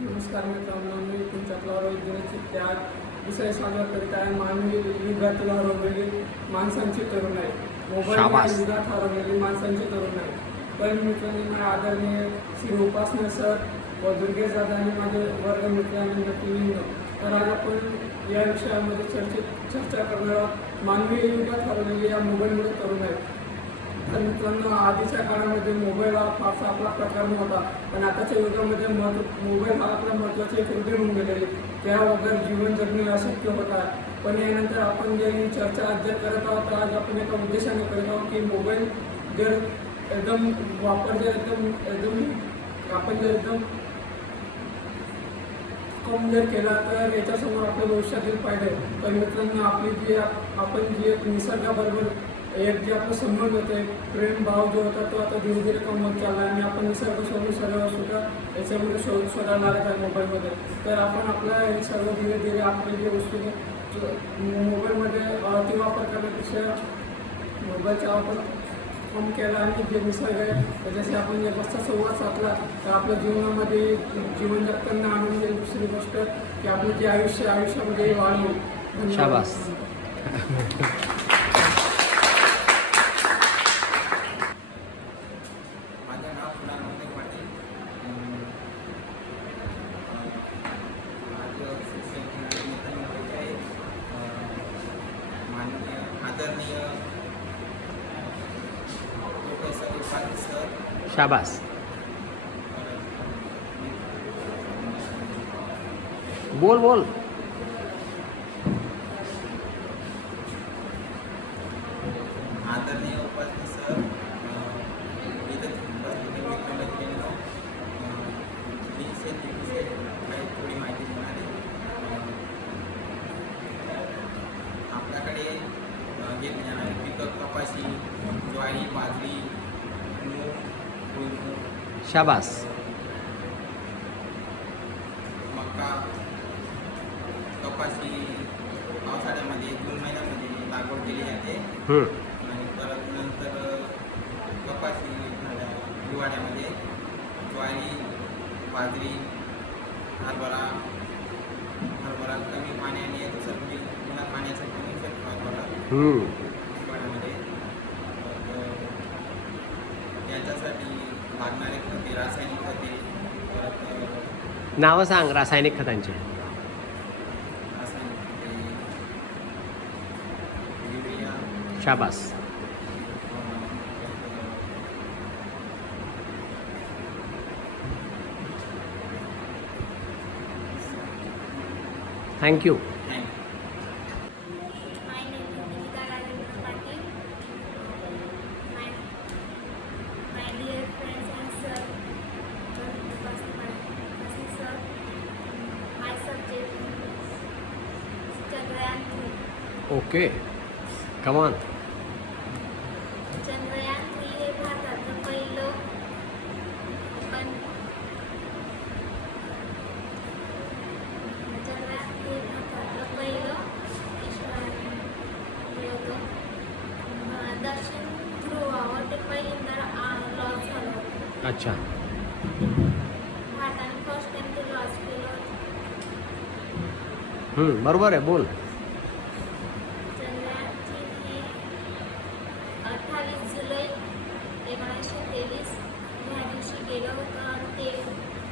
नमस्कार मित्रांनो, मी तुमच्यातला रोहित त्याग विषय सादर करीत आहे. मानवी युगातील हरवलेली माणसांची तरुण आहे. मोबाईल युगात हरवलेली माणसांची तरुण आहे. पण मित्रांनी माझ्या आदरणीय श्री उपासना सर व दुर्गेश दादा आणि माझे वर्ग मित्रांनी नक्की. तर आज आपण या विषयामध्ये चर्चा करणार आहोत. मानवी युगात हरवलेली या मोबाईलमुळे तरुण आहेत. तर मित्रांनो, आधीच्या काळामध्ये मोबाईल हा फारसा आपला प्रकार नव्हता, पण आताच्या युगामध्ये मोबाईल हा आपला महत्त्वाची एक रुटीन होऊन गेलेली. त्याबद्दल जीवन जगणे अशक्य होता. पण यानंतर आपण जे ही चर्चा आज जर करत आहोत, तर आज आपण एका उद्देशाने करत आहोत की मोबाईल जर एकदम वापर जर आपण जर एकदम कम जर केला तर याच्यासमोर आपल्या भविष्यातील फायदे. तर मित्रांनो, आपण जी एक निसर्गाबरोबर एक जे आपला संबंध होते, प्रेम भाव जो होता तो आता धीरे धीरे कमी होत चालला आणि आपण निसर्ग सोडून सर्व सुद्धा याच्यामध्ये शोधायला लागत आहे मोबाईलमध्ये. तर आपण आपला हे सर्व धीरे धीरे आपले जे वस्तू मोबाईलमध्ये अतिवापर करण्यापेक्षा मोबाईलचा वापर कम केला आणि जे निसर्ग आहे त्याच्याशी आपण जर जास्त संवाद साधला तर आपल्या जीवनामध्ये जीवन जगताना आणून देईल. दुसरी गोष्ट की आपलं जे आयुष्यामध्ये वाढ होईल. शाबास. शाबास. बोल बोल. आदरणीय उपाध्याय सर, काही थोडी माहिती देणार आहे. आपल्याकडे घेतले पिकं कपाशी, ज्वारी, बाजरी, मूग, भुईमूग, शाबास. मका. कपाशी पावसाळ्यामध्ये जून महिन्यामध्ये लागवड केली जाते आणि परत नंतर कपाशी हिवाळ्यामध्ये, ज्वारी, बाजरी, हरभरा कमी पाण्याने येतो सर, बिना पाण्याचा कमी शकतो हरभरा हिवाळ्यामध्ये. त्याच्यासाठी लागणारे खते, रासायनिक खते, परत नावं सांग रासायनिक खतांचे. रासायनिक खते, युरिया, शाबास. Thank you. My name is Nikita Rajendra Patil. My dear friends and sir, sir, my subject is Chandrayaan 3. Okay, come on. Chandrayaan 3 हे भारताचं पहिलं दक्षिण ध्रुवावर ते पहिल्यांदा लॉन्च झालं होतं. अच्छा. भारताने फर्स्ट टाइम ते लॉन्च केलं होतं. बरोबर आहे, बोल. चंद्रयान 3 हे 28 जुलै 1923 ह्या दिवशी गेलं होतं आणि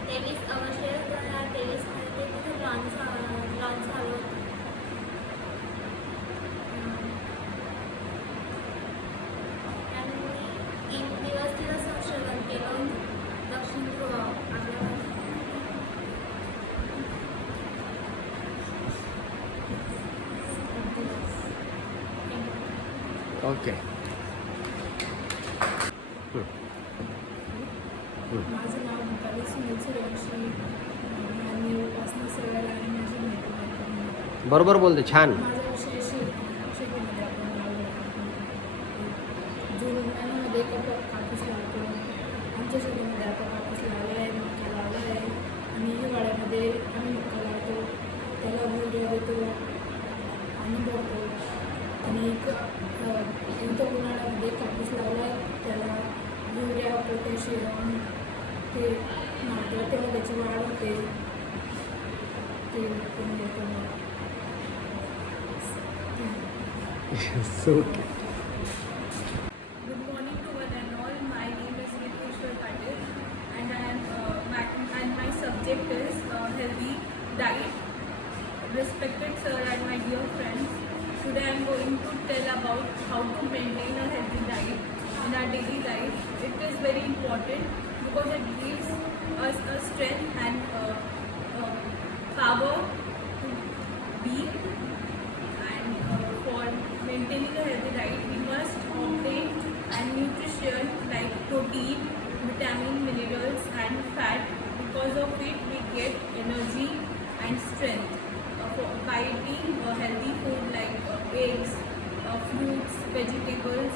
23 ऑगस्ट 2023 मध्ये ते तिथे लॉन्च झालं होतं. संशोधन केलं होतं दक्षिण ध्रुवावर आपल्या. ओके. माझं नाव दीपाली सुनील सूर्यवंशी आणि उपासना सेवेला आणि माझी माहिती. बरोबर बोलते, छान. माझा विषय शेतीमध्ये आपण जून महिन्यामध्ये कापूस लावतो. आमच्या शेतीमध्ये आता कापूस लावला आहे, मका लावला आहे आणि हिवाळ्यामध्ये आम्ही मका लावतो, त्याला भुरड्या देतो आणि भरतो. आणि इथं उन्हाळ्यामध्ये कापूस लावला त्याला युरिया, पोटॅशियम ते मारतो, तेव्हा त्याची वाढ होते. ते पण येतं मला. Okay. Good morning to one and all. My name is Nitushwar Patil, and my subject is healthy diet. Respected sir and my dear friends, today I am going to tell about how to maintain a healthy diet in our daily life. It is very important because it gives us a strength and power to be. And for maintaining a healthy diet, we must obtain and nutrition like protein, vitamin, minerals and fat. Because of it we get energy and strength. By eating healthy food like eggs, fruits, vegetables,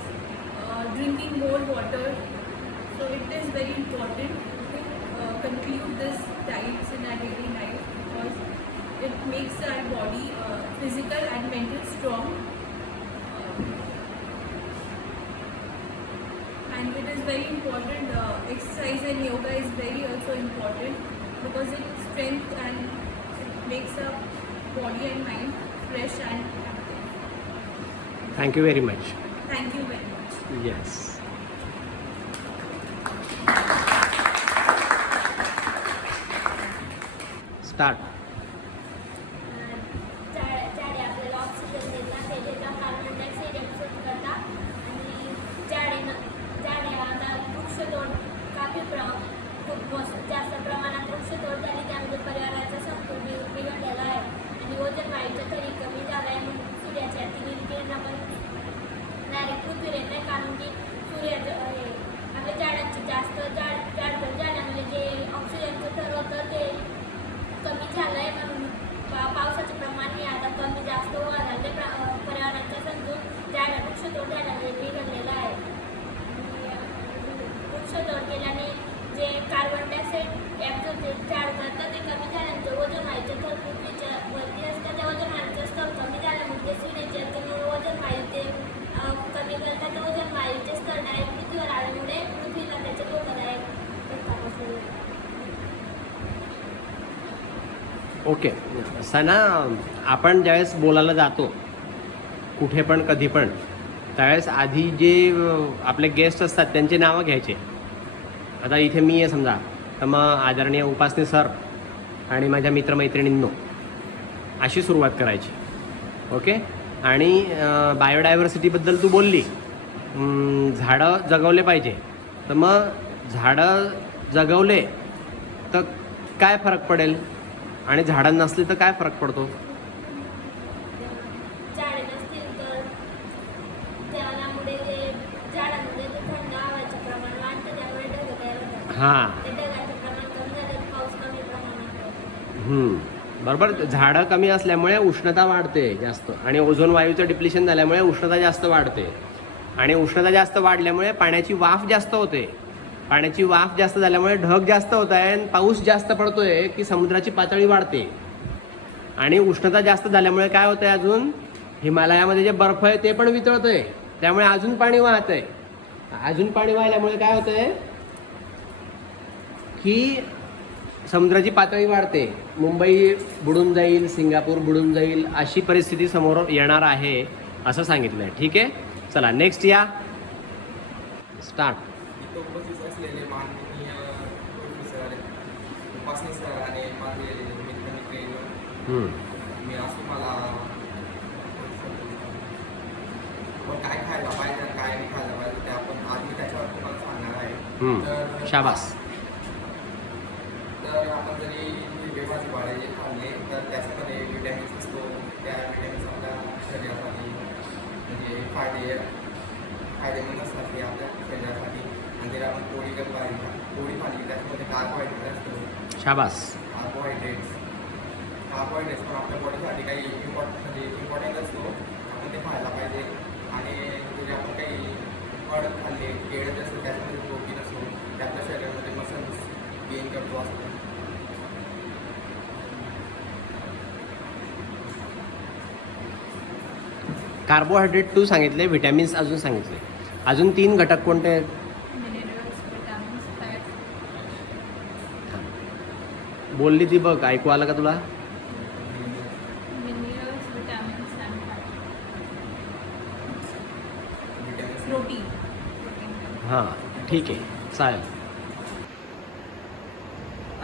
drinking more water. So it is very important to conclude this diets in our daily life because it makes our body physical and mental strong. And it is very important, exercise and yoga is very also important because it strengthens and it makes our body and mind fresh and active. Thank you very much. Thank you very much. Yes. Start. झाडे आपल्याला oxygen देतात, ते देतात carbon dioxide accept करतात. आणि झाडे आता वृक्षतोड खूप जास्त प्रमाणात वृक्षतोड झाली, त्यामध्ये पर्यावरणाचा समतोल बिघडलेला आहे आणि ओझोन वायूचा थर कमी झाला आहे. म्हणून सूर्याच्या अतिनील किरण पण डायरेक्ट पृथ्वीवर येत नाही, कारण की सूर्याचं आपल्या झाडांची जास्त झाड झाल्यामुळे जे ऑक्सिजनचं थर होतं ते कमी झालं आहे. म्हणून पावसाचं प्रमाणही आता कमी जास्त व्हायला ते पर्यावरणाचा समतोल वृक्षतोड झाल्यामुळे बिघडलेला आहे. वृक्षतोड केल्याने जे कार्बन डायऑक्साईड ॲब्झॉर्ब झाड करतं ते कमी झाल्यानंतर ओझोन वायूचं थर पृथ्वीच्या वरती असतं, त्या ओझोन वायूचं स्तर कमी झाल्यामुळे ते सूर्याच्या अतिनील ओझोन वायू ते कमी करतात. ओझोन वायूचे स्तर डायरेक्ट पृथ्वीवर आल्यामुळे पृथ्वीला त्याचे धोकादायक होतात. ओके. सना, आपण ज्यावेळेस बोलायला जातो कुठे पण कधी पण, त्यावेळेस आधी जे आपले गेस्ट असतात त्यांचे नावं घ्यायचे. आता इथे मी आहे समजा, तर मग आदरणीय उपासनी सर आणि माझ्या मित्रमैत्रिणींनो अशी सुरुवात करायची. ओके. आणि बायोडायव्हर्सिटीबद्दल तू बोलली, झाडं जगवले पाहिजे. तर मग झाडं जगवले तर काय फरक पडेल आणि झाडं नसली तर काय फरक पडतो? झाडे नसतील तर त्यामुळे झाडांमध्ये थंड हवेचं प्रमाण वाढतं, त्यामुळे ढग तयार होतात. हां. ते ढगाचं प्रमाण कमी झालं तर पाऊस कमी प्रमाणात होतो. बरोबर. झाडं कमी असल्यामुळे उष्णता वाढते जास्त आणि ओझोन वायूचं डिप्लिशन झाल्यामुळे उष्णता जास्त वाढते आणि उष्णता जास्त वाढल्यामुळे पाण्याची वाफ जास्त होते. पाण्याची वाफ जास्त झाल्यामुळे ढग जास्त होत आहे आणि पाऊस जास्त पडतोय की समुद्राची पातळी वाढते. आणि उष्णता जास्त झाल्यामुळे काय होतं आहे, अजून हिमालयामध्ये जे बर्फ आहे ते पण वितळतं आहे, त्यामुळे अजून पाणी वाहत आहे. अजून पाणी वाहिल्यामुळे काय होतं आहे की समुद्राची पातळी वाढते. मुंबई बुडून जाईल, सिंगापूर बुडून जाईल, अशी परिस्थिती समोर येणार आहे असं सांगितलं आहे. ठीक आहे, चला नेक्स्ट या. स्टार्ट. इथं उपस्थित असलेले माननीय प्रोफेसर उपासनी सर आणि माझे मित्रमैत्रिणी, मी असं मला काय खायला पाहिजे आणि काय नाही खायला पाहिजे ते आपण आधी त्याच्यावर तुम्हाला सांगणार आहे. शाबास. तर आपण जरी हिरवे भाजीपाले जे खाल्ले तर त्याच्यामध्ये विटॅमिन्स असतो, त्या विटॅमिन्स आपल्या शरीरासाठी म्हणजे फायदेमंद असतात ते आपल्या शरीरासाठी. आणि जर आपण पोळी खाल्ली त्याच्यामध्ये कार्बोहायड्रेट असतो. शाबास. कार्बोहायड्रेट्स पण आपल्या बॉडीसाठी काही इम्पॉर्टंट असतो, आपण ते खायला पाहिजे. आणि जरी आपण काही फळ खाल्ले, केळं जे असतं त्याच्यामध्ये प्रोटीन असतो, ते आपल्या शरीरामध्ये मसल्स गेन करतो असतो. कार्बोहायड्रेट तू सांगितले, व्हिटॅमिन्स अजून सांगितले. अजून 3 घटक कोणते आहेत? Minerals, vitamins, fats. बोलली ती बघ, ऐकू आलं का तुला? हां ठीक आहे चालेल.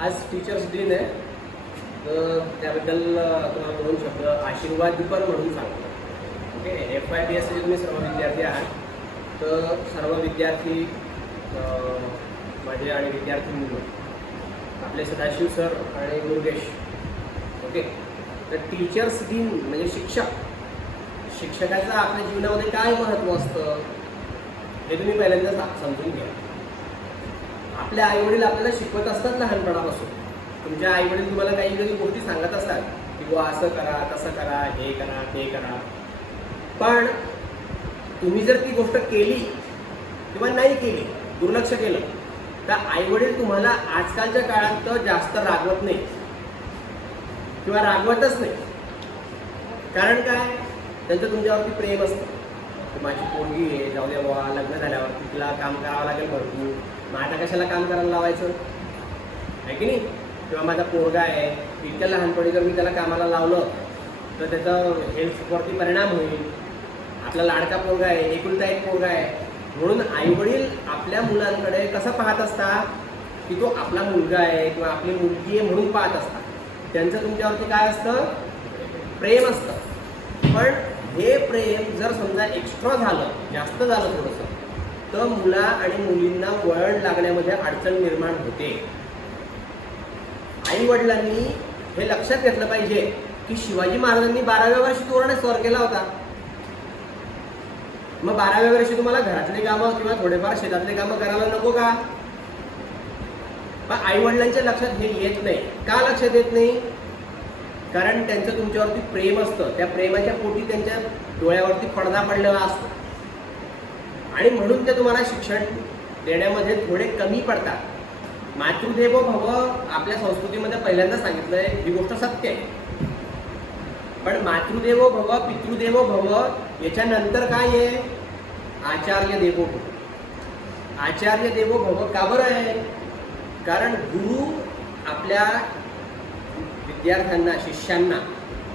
आज टीचर्स डे आहे, तर त्याबद्दल तुम्हाला 2 शब्द आशीर्वादपर म्हणून सांगतो. ओके, FYPS तुम्ही सर्व विद्यार्थी आहात, तर सर्व विद्यार्थी माझे आणि विद्यार्थी म्हणून आपले सदाशिव सर आणि दुर्गेश. ओके, तर टीचर्स दिन म्हणजे शिक्षकाचं आपल्या जीवनामध्ये काय महत्त्व असतं हे तुम्ही पहिल्यांदा समजून घ्या. आपले आईवडील आपल्याला शिकवत असतात लहानपणापासून. तुमच्या आईवडील तुम्हाला काही काही गोष्टी सांगत असतात की बुवा असं करा, तसं करा, हे करा, ते करा. पण तुम्ही जर ती गोष्ट केली किंवा नाही केली, दुर्लक्ष केलं, तर आईवडील तुम्हाला आजकालच्या काळात तर जास्त रागवत नाही किंवा रागवतच नाही. कारण काय, त्यांचं तुमच्यावरती प्रेम असतं. माझी पोरगी आहे, जाऊ द्या बाबा, लग्न झाल्यावर तिला काम करावं लागेल भरपूर, मग आता कशाला काम करायला लावायचं, आहे की नाही. किंवा माझा पोरगा आहे, इतक्या लहानपणी जर मी त्याला कामाला लावलं तर त्याचा हेल्थवरती परिणाम होईल. आपला लाडका पोरगा आहे, एकुलता एक पोरगा आहे, म्हणून आईवडील आपल्या मुलांकडे कसं पाहत असतात की तो आपला मुलगा आहे किंवा आपली मुलगी आहे म्हणून पाहत असतात. त्यांचं तुमच्यावरती काय असतं, प्रेम असतं. पण हे प्रेम जर समजा एक्स्ट्रा झालं, जास्त झालं थोडंसं, तर मुला आणि मुलींना वळण लागण्यामध्ये अडचण निर्माण होते. आई वडिलांनी हे लक्षात घेतलं पाहिजे की शिवाजी महाराजांनी 12व्या वर्षी तोरणा स्वर केला होता. मग 12व्या वर्षी तुम्हाला घरातले कामं किंवा थोडेफार शेतातले कामं करायला नको का? पण आई वडिलांच्या लक्षात हे येत नाही. का लक्षात येत नाही? कारण त्यांचं तुमच्यावरती प्रेम असतं. त्या प्रेमाच्या पोटी त्यांच्या डोळ्यावरती पडदा पडलेला असतो आणि म्हणून ते तुम्हाला शिक्षण देण्यामध्ये थोडे कमी पडतात. मातृदेवो भव आपल्या संस्कृतीमध्ये पहिल्यांदा सांगितलंय, ही गोष्ट सत्य आहे. पण मातृदेवो भव, पितृदेवो भव याच्यानंतर काय आहे? आचार्य देवो भव. आचार्य देवो भव का बरं आहे? कारण गुरु आपल्या विद्यार्थ्यांना, शिष्यांना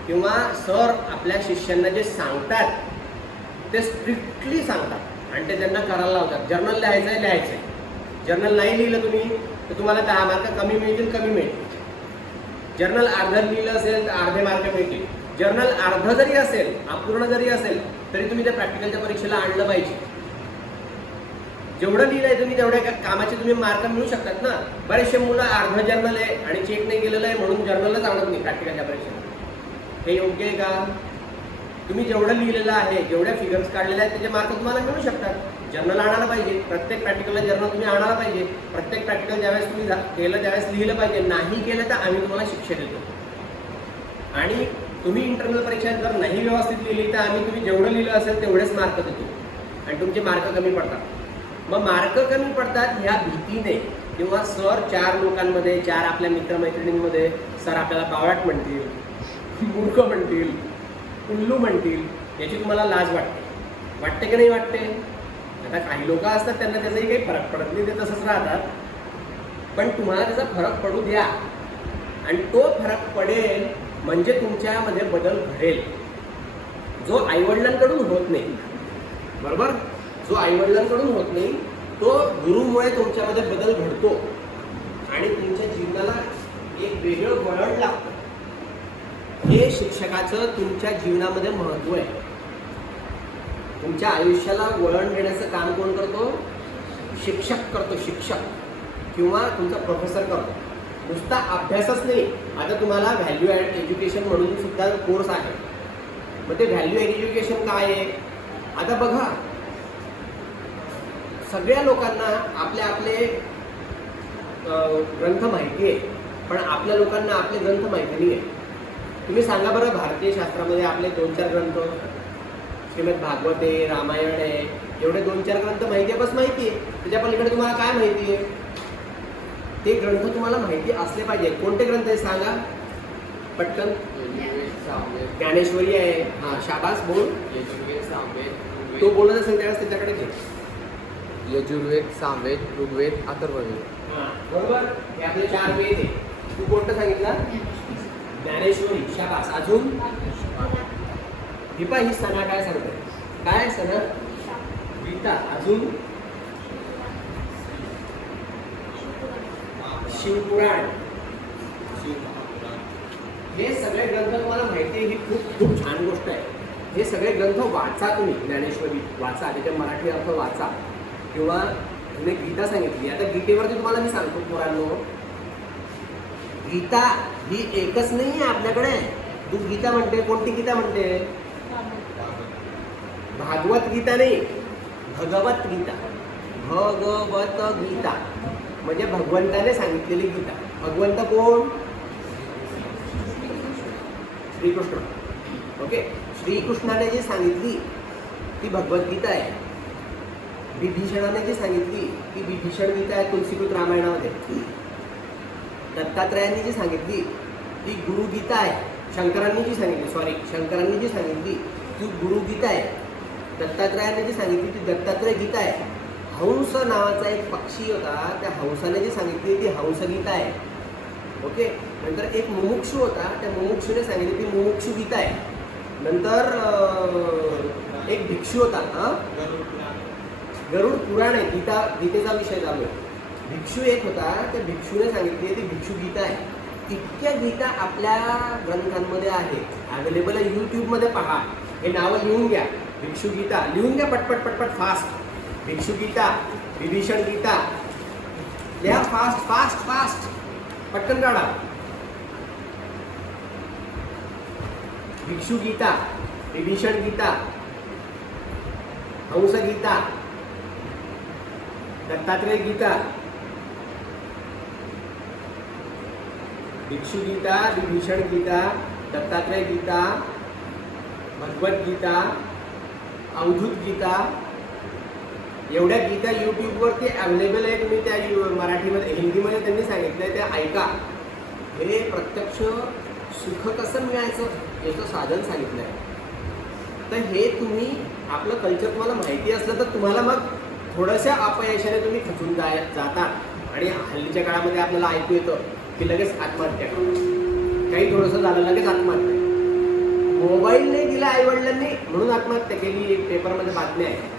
किंवा सर आपल्या शिष्यांना जे सांगतात ते स्ट्रिक्टली सांगतात आणि ते त्यांना करायला लावतात. जर्नल लिहायचं आहे. जर्नल नाही लिहिलं तुम्ही तर तुम्हाला 10 मार्क कमी मिळतील. जर्नल अर्धं लिहिलं असेल तर अर्धे मार्क मिळतील. जर्नल अर्ध जरी असेल, अपूर्ण जरी असेल, तरी तुम्ही त्या प्रॅक्टिकलच्या परीक्षेला आणलं पाहिजे. जेवढं लिहिलंय तुम्ही तेवढ्या कामाचे तुम्ही मार्क मिळू शकतात ना. बरेचसे मुलं अर्ध जर्नल आहे आणि चेक नाही केलेलं आहे म्हणून जर्नलच आवडत नाही प्रॅक्टिकलच्या परीक्षेला. हे योग्य आहे का? तुम्ही जेवढं लिहिलेलं आहे, जेवढ्या फिगर्स काढलेल्या आहेत, त्याचे मार्क तुम्हाला मिळू शकतात. जर्नल आणायला पाहिजे. प्रत्येक प्रॅक्टिकलला जर्नल तुम्ही आणायला पाहिजे. प्रत्येक प्रॅक्टिकल ज्यावेळेस तुम्ही केलं त्यावेळेस लिहिलं पाहिजे. नाही केलं तर आम्ही तुम्हाला शिक्षा देतो. आणि तुम्ही इंटरनल परीक्षा जर नाही व्यवस्थित लिहिली तर आम्ही तुम्ही जेवढं लिहिलं असेल तेवढेच मार्क देतो आणि तुमचे मार्क कमी पडतात. मग मार्क कमी पडतात ह्या भीतीने किंवा सर 4 लोकांमध्ये, 4 आपल्या मित्रमैत्रिणींमध्ये सर आपल्याला बावळट म्हणतील, मूर्ख म्हणतील, उल्लू म्हणतील, याची तुम्हाला लाज वाटते की नाही वाटते? आता काही लोक असतात त्यांना त्याचाही काही फरक पडत नाही, ते तसंच राहतात. पण तुम्हाला त्याचा फरक पडू द्या आणि तो फरक पडेल म्हणजे तुमच्यामध्ये बदल घडेल, जो आईवडिलांकडून होत नाही. बरोबर? जो आईवडिलांकडून होत नाही तो गुरुमुळे तुमच्यामध्ये बदल घडतो आणि तुमच्या जीवनाला एक वेगळं वळण लागतं. हे शिक्षकाचं तुमच्या जीवनामध्ये महत्त्व आहे. तुमच्या आयुष्याला वळण देण्याचं काम कोण करतो? शिक्षक करतो. शिक्षक किंवा तुमचा प्रोफेसर करतो. नुसता अभ्यासच नाही. आता तुम्हाला व्हॅल्यू ॲड एज्युकेशन म्हणून सुद्धा कोर्स आहे. मग ते व्हॅल्यू ॲड एज्युकेशन काय आहे? आता बघा, सगळ्या लोकांना आपले आपले ग्रंथ माहिती आहे, पण आपल्या लोकांना आपले ग्रंथ माहिती नाही आहे. तुम्ही सांगा बरं, भारतीय शास्त्रामध्ये आपले 2-4 ग्रंथ, श्रीमद भागवत आहे, रामायण आहे, एवढे 2-4 ग्रंथ माहिती आहे, बस माहिती आहे. त्याच्या पलीकडे तुम्हाला काय माहिती आहे? ते ग्रंथ तुम्हाला माहिती असले पाहिजे. कोणते ग्रंथ आहे सांगा पटकन. ज्ञानेश्वरी आहे. हां, शाबास, बोल. तो बोलत असेल त्यावेळेस त्याच्याकडे घे. यजुर्वेद, सामवेद, ऋग्वेद, अथर्ववेद. हां, बरोबर. हे आपले 4 वेद आहे. तू कोणतं सांगितलं? ज्ञानेश्वरी. शाबास. अजून ही सणा काय सांगते? काय सणा? गीता. अजून शिवपुराण, हे सगळे ग्रंथ तुम्हाला माहिती आहे, ही खूप खूप छान गोष्ट आहे. हे सगळे ग्रंथ वाचा तुम्ही, ज्ञानेश्वरी वाचा, त्याचे मराठी अर्थ वाचा. किंवा तुम्ही गीता सांगितली, आता गीतेवरती तुम्हाला मी सांगतो पोरांनो, गीता ही एकच नाही आहे आपल्याकडे. तू गीता म्हणते, कोणती गीता म्हणते? भागवत गीता नाही, भगवत गीता. भगवत गीता म्हणजे भगवंताने सांगितलेली गीता. भगवंत कोण? श्रीकृष्ण. ओके, श्रीकृष्णाने जी सांगितली ती भगवद्गीता आहे. विभीषणाने जी सांगितली ती विभीषण गीता आहे तुलसीकृत रामायणामध्ये. दत्तात्रयांनी जी सांगितली ती गुरुगीता आहे. शंकरांनी जी सांगितली ती गुरुगीता आहे. दत्तात्रयाने जी सांगितली ती दत्तात्रय गीता आहे. हंस नावाचा एक पक्षी होता, त्या हंसाने जी सांगितली ती हंसगीता आहे. ओके, नंतर एक मुमुक्षू होता, त्या मुमुक्षूने सांगितली ती मुमुक्षू गीता आहे. नंतर एक भिक्षू होता, गरुड पुराण आहे, गीतेचा विषय चालू आहे. भिक्षू एक होता, त्या भिक्षूने सांगितली ती भिक्षू गीता आहे. इतक्या गीता आपल्या ग्रंथांमध्ये आहे, अवेलेबल आहे. यूट्यूबमध्ये पहा, हे नावं लिहून घ्या. भिक्षू गीता लिहून घ्या पटपट फास्ट. भिक्षू गीता, विभीषण गीता लिहा फास्ट पटकन काढा. भिक्षू गीता, विभीषण गीता, हंस गीता, दत्तात्रय गीता. भिक्षु गीता, विभीषण गीता, दत्तात्रय गीता, भगवत गीता, अवधूत गीता, एवढ्या गीता यूट्यूबवरती अवेलेबल आहे. तुम्ही त्या मराठीमध्ये, हिंदीमध्ये त्यांनी सांगितलं आहे, त्या ऐका. हे प्रत्यक्ष सुख कसं मिळायचं याचं साधन सांगितलं आहे. तर हे तुम्ही, आपलं कल्चर तुम्हाला माहिती असलं तर तुम्हाला मग थोड्याशा अपयशाने तुम्ही खचून जाता. आणि हल्लीच्या काळामध्ये आपल्याला ऐकू येतं की लगेच आत्महत्या करा, काही थोडंसं झालं लगेच आत्महत्या. मोबाईल नाही दिला आईवडिलांनी म्हणून आत्महत्या केली, पेपरमध्ये बातम्या आहे.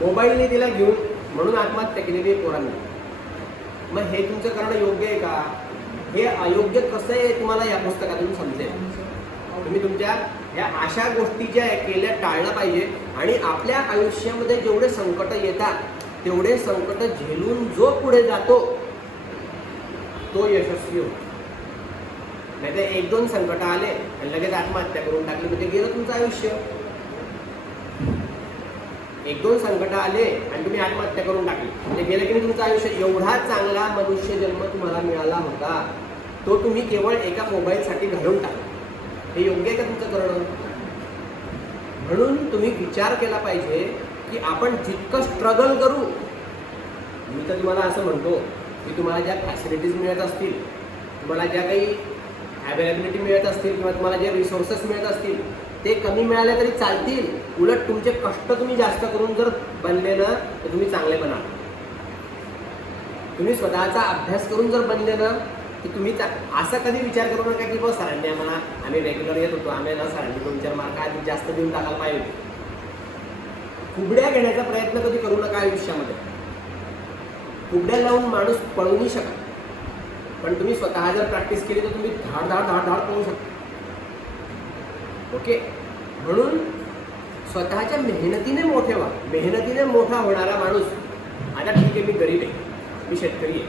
मोबाईल नाही दिला घेऊन म्हणून आत्महत्या केलेली आहे पोरांनी. मग हे तुमचं करणं योग्य आहे का? हे अयोग्य कसं आहे तुम्हाला या पुस्तकातून समजेल. तुम्ही तुमच्या या अशा गोष्टी ज्या केल्या टाळल्या पाहिजे. आणि आपल्या आयुष्यामध्ये जेवढे संकट येतात तेवढे संकट झेलून जो पुढे जातो तो यशस्वी होतो. नाही तर 1-2 संकट आले आणि लगेच आत्महत्या करून टाकली म्हणजे गेलं तुमचं आयुष्य. 1-2 संकट आले आणि तुम्ही आत्महत्या करून टाकली म्हणजे गेलं की तुमचं आयुष्य. एवढा चांगला मनुष्य जन्म तुम्हाला मिळाला होता, तो तुम्ही केवळ एका मोबाईलसाठी घालून टाकला. हे योग्य आहे का तुमचं करणं? म्हणून तुम्ही विचार केला पाहिजे की आपण जितकं स्ट्रगल करू. मी तर तुम्हाला असं म्हणतो की तुम्हाला ज्या फॅसिलिटीज मिळत असतील, तुम्हाला ज्या काही अवेलेबिलिटी मिळत असतील किंवा तुम्हाला जे रिसोर्सेस मिळत असतील ते कमी मिळाले तरी चालतील. उलट तुमचे कष्ट तुम्ही जास्त करून जर बनले ना तर तुम्ही चांगले बनाल. तुम्ही स्वतःचा अभ्यास करून जर बनले ना की तुम्ही असं कधी विचार करू नका की बस सरांनी आम्ही रेग्युलर येत होतो, आम्ही ना सरांनी 2-4 मार्क आधी जास्त देऊन टाकायला पाहिजे. कुबड्या घेण्याचा प्रयत्न कधी करू नका आयुष्यामध्ये. कुबड्या लावून माणूस पळू नाही शकत, पण तुम्ही स्वतः जर प्रॅक्टिस केली तर तुम्ही धाड पळू शकता. ओके, म्हणून स्वतःच्या मेहनतीने मोठे व्हा. मेहनतीने मोठा होणारा माणूस. आता ठीक आहे, मी गरीब आहे, मी शेतकरी आहे,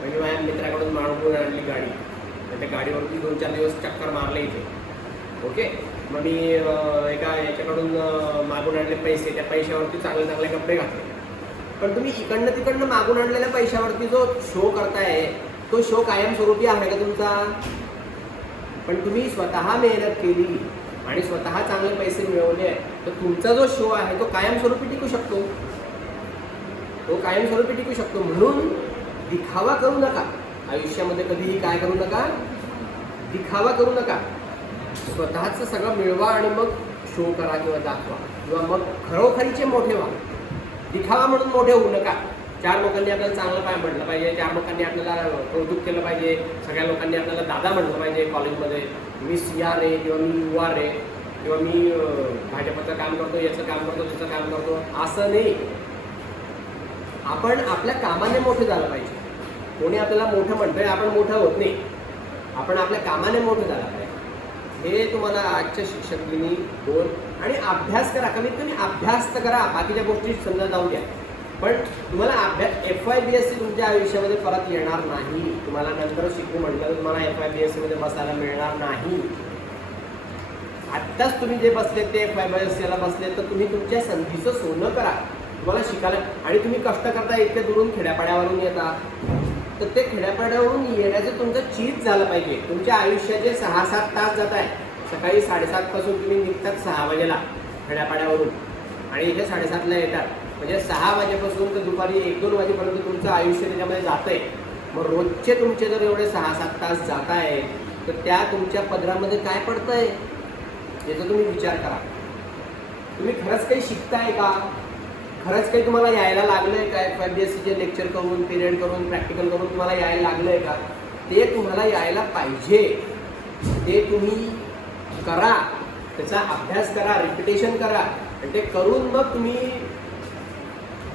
म्हणजे माझ्या मित्राकडून मागून आणली गाडी, त्या गाडीवरती 2-4 दिवस चक्कर मारले इथे. ओके, मग मी एका याच्याकडून मागून आणले पैसे, त्या पैशावरती चांगले कपडे घातले. पण तुम्ही इकडनं तिकडनं मागून आणलेल्या पैशावरती जो शो करताय तो शो कायमस्वरूपी आहे का तुमचा? पण तुम्ही स्वतः मेहनत केली आणि स्वतः चांगले पैसे मिळवले तर तुमचा जो शो आहे तो कायमस्वरूपी टिकू शकतो. म्हणून दिखावा करू नका आयुष्यामध्ये. कधीही काय करू नका, दिखावा करू नका. स्वतःचं सगळं मिळवा आणि मग शो करा किंवा दाखवा, किंवा मग खरोखरीचे मोठे व्हा. दिखावा म्हणून मोठे होऊ नका. 4 लोकांनी आपल्याला चांगलं म्हटलं पाहिजे, 4 लोकांनी आपल्याला कौतुक केलं पाहिजे, सगळ्या लोकांनी आपल्याला दादा म्हटलं पाहिजे कॉलेजमध्ये. मी CR आहे किंवा मी UR आहे किंवा मी भाजपचं काम करतो, याचं काम करतो, त्याचं काम करतो, असं नाही. आपण आपल्या कामाने मोठे झालं पाहिजे. कोणी आपल्याला मोठं म्हणतोय, आपण मोठं होत नाही, आपण आपल्या कामाने मोठं झाला पाहिजे. हे तुम्हाला आजच्या शिक्षकांनी बोल. आणि अभ्यास करा, कमीत कमी अभ्यास तर करा, बाकीच्या गोष्टी समजा जाऊ द्या, पण तुम्हाला अभ्यास FYBSC तुमच्या आयुष्यामध्ये परत येणार नाही. तुम्हाला नंतर शिकू म्हटलं तुम्हाला FYBSC मध्ये बसायला मिळणार नाही. आत्ताच तुम्ही जे बसले ते FYBSC ला बसले तर तुम्ही तुमच्या संधीचं सोनं करा. तुम्हाला शिकायला, आणि तुम्ही कष्ट करता इतक्या दुरून खेड्यापाड्यावरून येता, तर ते खेड्यापाड्यावरून येण्याचं तुमचं चीज झालं पाहिजे. तुमच्या आयुष्याचे 6-7 तास जात आहे. सकाळी 7:30 पासून तुम्ही निघतात 6 वाजेला खेड्यापाड्यावरून आणि इथे 7:30ला येतात. म्हणजे 6 वाजेपासून तर दुपारी 1-2 वाजेपर्यंत तुमचं आयुष्य त्याच्यामध्ये जातं आहे. मग रोजचे तुमचे जर एवढे 6-7 तास जात आहे तर त्या तुमच्या पदरामध्ये काय पडतं आहे याचा तुम्ही विचार करा. तुम्ही खरंच काही शिकताय का? खरंच काही तुम्हाला यायला लागलं आहे का? FYBSCचे लेक्चर करून, पिरियड करून, प्रॅक्टिकल करून तुम्हाला यायला लागलं आहे का? ते तुम्हाला यायला पाहिजे. ते तुम्ही करा, त्याचा अभ्यास करा, रिपिटेशन करा, आणि ते करून मग तुम्ही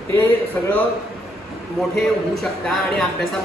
ते सगळं मोठे होऊ शकता आणि अभ्यासा